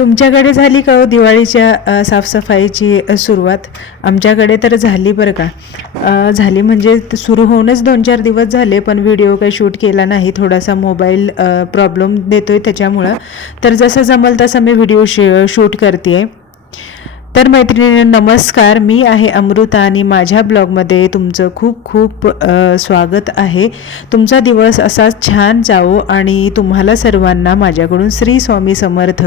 तुमच्याकडे झाली का हो दिवाळीच्या साफसफाईची सुरुवात? आमच्याकडे तर झाली बरं का. झाली म्हणजे सुरू होऊनच दोन चार दिवस झाले पण व्हिडिओ काही शूट केला नाही. थोडासा मोबाईल प्रॉब्लेम देतो आहे त्याच्यामुळं. तर जसं जमल तसं मी व्हिडिओ श शूट करते तर मैत्रिणी नमस्कार. मी आहे अमृता आणि माझ्या ब्लॉगमध्ये तुमचं खूप खूप स्वागत आहे. तुमचा दिवस असाच छान जावो आणि तुम्हाला सर्वांना माझ्याकडून श्री स्वामी समर्थ.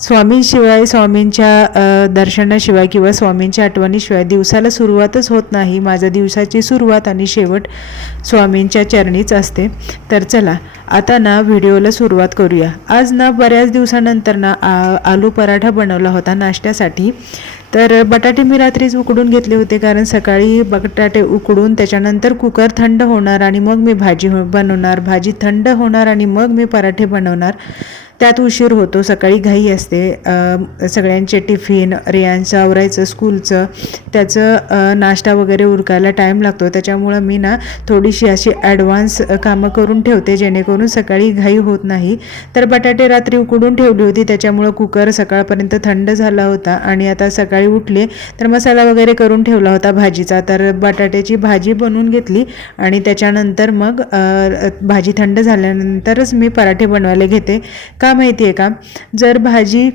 स्वामींशिवाय स्वामींच्या दर्शनाशिवाय किंवा स्वामींच्या आठवणीशिवाय दिवसाला सुरुवातच होत नाही. माझ्या दिवसाची सुरुवात आणि शेवट स्वामींच्या चरणीच असते. तर चला आता ना व्हिडिओला सुरुवात करूया. आज ना बऱ्याच दिवसानंतर ना आ, आलू पराठा बनवला होता नाश्त्यासाठी. तर बटाटे मी रात्रीच उकडून घेतले होते कारण सकाळी बटाटे उकडून त्याच्यानंतर कुकर थंड होणार आणि मग मी भाजी हो बनवणार. भाजी थंड होणार आणि मग मी पराठे बनवणार. त्यात उशीर होतो सकाळी घाई असते सगळ्यांचे टिफिन रियांचं आवरायचं स्कूलचं त्याचं नाश्ता वगैरे उरकायला टाईम लागतो. त्याच्यामुळं मी ना थोडीशी अशी ॲडव्हान्स कामं करून ठेवते जेणेकरून सकाळी घाई होत नाही. तर बटाटे रात्री उकडून ठेवली होती त्याच्यामुळं कुकर सकाळपर्यंत थंड झाला होता आणि आता सकाळी उठले तर मसाला वगैरे करून ठेवला होता भाजीचा. तर बटाट्याची भाजी बनवून घेतली आणि त्याच्यानंतर मग भाजी थंड झाल्यानंतरच मी पराठे बनवायला घेते. का माहिती आहे का? जर भाजी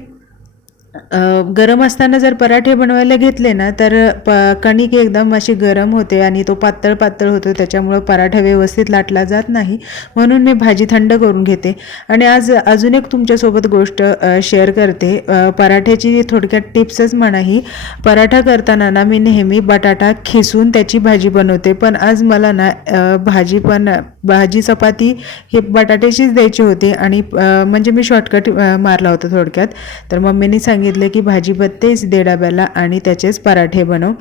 गरम असताना जर पराठे बनवायला घेतले ना तर प कणिक एकदम अशी गरम होते आणि तो पातळ पातळ होतो त्याच्यामुळं पराठा व्यवस्थित लाटला जात नाही. म्हणून मी भाजी थंड करून घेते. आणि आज अजून एक तुमच्यासोबत गोष्ट शेअर करते. पराठ्याची थोडक्यात टिप्सच म्हणा ही. पराठा करताना ना मी नेहमी बटाटा खिसून त्याची भाजी बनवते. पण आज मला ना भाजी पण भाजी चपाती हे बटाट्याचीच द्यायची होती. आणि म्हणजे मी शॉर्टकट मारला होता थोडक्यात. तर मम्मीने सांगितलं की भाजी बत्तेच दे डब्याला आणि त्याचेच पराठे बनव.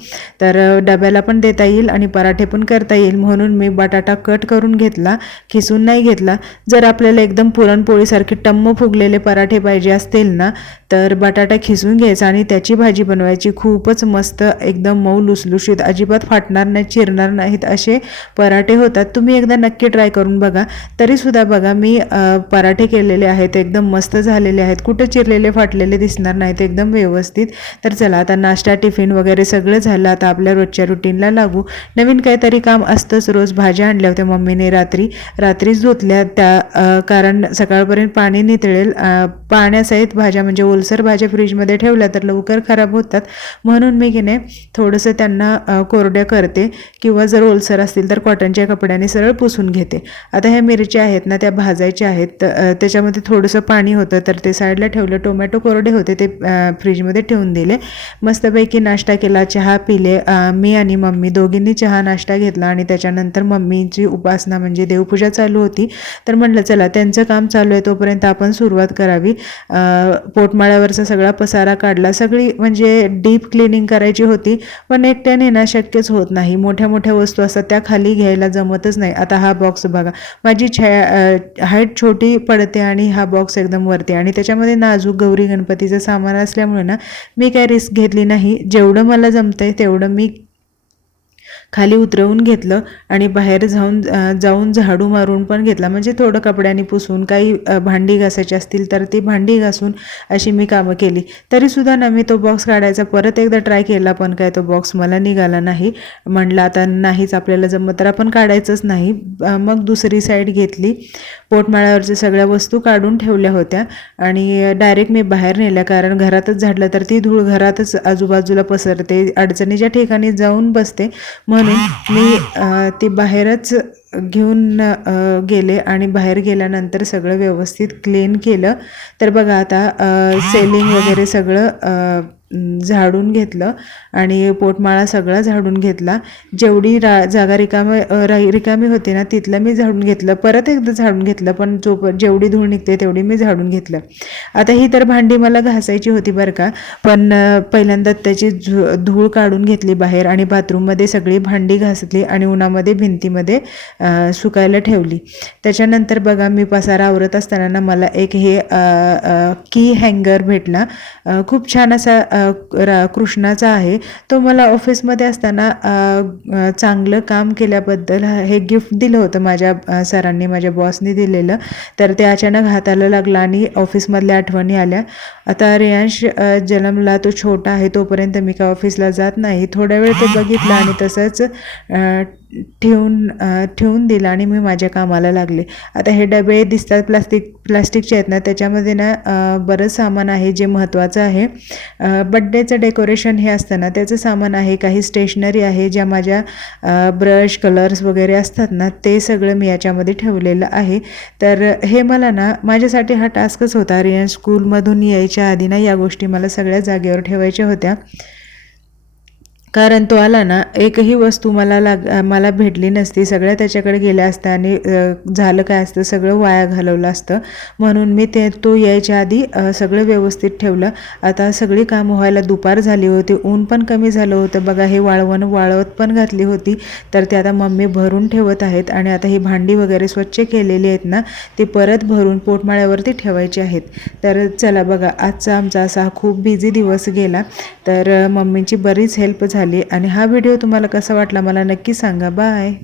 तर डब्याला पण देता येईल आणि पराठे पण करता येईल. म्हणून मी बटाटा कट करून घेतला खिसून नाही घेतला. जर आपल्याला एकदम पुरणपोळीसारखे टम्म फुगलेले पराठे पाहिजे असतील ना तर बटाटा खिसून घ्यायचा आणि त्याची भाजी बनवायची. खूपच मस्त एकदम मऊ लुसलुशीत अजिबात फाटणार नाही चिरणार नाहीत असे पराठे होतात. तुम्ही एकदा नक्की ट्राय करून बघा. तरीसुद्धा बघा मी पराठे केलेले आहेत एकदम मस्त झालेले आहेत. कुठे चिरलेले फाटलेले दिसणार नाही नाहीत एकदम व्यवस्थित. तर चला आता नाश्ता टिफिन वगैरे सगळं झालं. आता आपल्या रोजच्या रुटीनला लागू. नवीन काहीतरी काम असतंच रोज भाज्या आणल्या होत्या मम्मीने रात्री. रात्रीच धुतल्या त्या कारण सकाळपर्यंत पाणी नितळेल. पाण्यासहित भाज्या म्हणजे ओलसर भाज्या फ्रीजमध्ये ठेवल्या तर लवकर खराब होतात. म्हणून मी की नाही थोडंसं त्यांना कोरड्या करते. किंवा जर ओलसर असतील तर कॉटनच्या कपड्याने सरळ पुसून घेते. आता ह्या मिरच्या आहेत ना त्या भाजायच्या आहेत. त्याच्यामध्ये थोडंसं पाणी होतं तर ते साईडला ठेवलं. टोमॅटो कोरडे होते ते फ्रीजमध्ये ठेवून दिले. मस्तपैकी नाश्ता केला चहा पिले. मी आणि मम्मी दोघींनी चहा नाश्ता घेतला आणि त्याच्यानंतर मम्मीची उपासना म्हणजे देवपूजा चालू होती. तर म्हटलं चला त्यांचं काम चालू आहे तोपर्यंत आपण सुरुवात करावी. पोटमाळ्यावरचा सगळा पसारा काढला. सगळी म्हणजे डीप क्लिनिंग करायची होती पण एकट्याने ना शक्यच होत नाही. मोठ्या मोठ्या वस्तू असतात त्या खाली घ्यायला जमतच नाही. आता हा बॉक्स बघा. माझी छा हाईट छोटी पडते आणि हा बॉक्स एकदम वरती आणि त्याच्यामध्ये नाजूक गौरी गणपतीचं सामान असल्यामुळे ना मी काय रिस्क घेतली नाही. जेवढं मला जमतंय तेवढं मी खाली उतरवून घेतलं आणि बाहेर जाऊन जाऊन झाडू मारून पण घेतला. म्हणजे थोडं कपड्याने पुसून काही भांडी घासायची असतील तर ती भांडी घासून अशी मी कामं केली. तरीसुद्धा ना मी तो बॉक्स काढायचा. परत एकदा ट्राय केला पण काय तो बॉक्स मला निघाला नाही. म्हणलं आता नाहीच आपल्याला जमत तर आपण काढायचंच नाही. मग दुसरी साईड घेतली. पोटमाळ्यावरच्या सगळ्या वस्तू काढून ठेवल्या होत्या. आणि डायरेक्ट मी बाहेर नेल्या कारण घरातच झाडलं तर ती धूळ घरातच आजूबाजूला पसरते. अडचणीच्या ठिकाणी जाऊन बसते. मग म्हणून मी ती बाहेरच घेऊन गेले आणि बाहेर गेल्यानंतर सगळं व्यवस्थित क्लीन केलं. तर बघा आता सेलिंग वगैरे सगळं झाडून घेतलं आणि पोटमाळा सगळा झाडून घेतला. जेवढी रा जागा रिकामी रिकामी होती ना तिथलं मी झाडून घेतलं. परत एकदा झाडून घेतलं पण जो जेवढी धूळ निघते तेवढी मी झाडून घेतलं. आता ही तर भांडी मला घासायची होती बरं का पण पहिल्यांदा त्याची झू धूळ काढून घेतली बाहेर आणि बाथरूममध्ये सगळी भांडी घासली आणि उन्हामध्ये भिंतीमध्ये सुकायला ठेवली. त्याच्यानंतर बघा मी पसारा आवरत असताना मला एक हे की हँगर भेटला. खूप छान असा रा कृष्णाचा आहे. तो मला ऑफिसमध्ये असताना चांगलं काम केल्याबद्दल हे गिफ्ट दिलं होतं माझ्या सरांनी माझ्या बॉसनी दिलेलं. तर ते अचानक हाताला लागलं आणि ऑफिसमधल्या आठवणी आल्या. आता रेयांश जन्मला तो छोटा आहे तोपर्यंत मी का ऑफिसला जात नाही. थोड्या वेळ ते बघितलं आणि तसंच ठेवून ठेवून दिलं आणि मी माझ्या कामाला लागले. आता हे डबे दिसतात प्लास्टिक प्लास्टिकचे आहेत ना त्याच्यामध्ये ना बरंच सामान आहे जे महत्त्वाचं आहे. बड्डेचं डेकोरेशन हे असतं ना त्याचं सामान आहे काही स्टेशनरी आहे ज्या माझ्या ब्रश कलर्स वगैरे असतात ना ते सगळं मी याच्यामध्ये ठेवलेलं आहे. तर हे मला ना माझ्यासाठी हा टास्कच होता. रियान स्कूलमधून यायच्या आधी ना या गोष्टी मला सगळ्या जागेवर ठेवायच्या होत्या. कारण तो आला ना एकही वस्तू मला लाग मला भेटली नसती. सगळ्या त्याच्याकडे गेल्या असत्या आणि झालं काय असतं सगळं वाया घालवलं असतं. म्हणून मी ते तो यायच्या आधी सगळं व्यवस्थित ठेवलं. आता सगळी कामं व्हायला दुपार झाली होती. ऊन पण कमी झालं होतं. बघा हे वाळवण वाळवत पण घातली होती. तर ते आता मम्मी भरून ठेवत आहेत आणि आता ही भांडी वगैरे स्वच्छ केलेली आहेत ना ती परत भरून पोटमाळ्यावरती ठेवायची आहेत. तर चला बघा आजचा आमचा असा खूप बिझी दिवस गेला. तर मम्मींची बरीच हेल्प झाली. झाली आणि हा व्हिडिओ तुम्हाला कसा वाटला मला नक्की सांगा. बाय.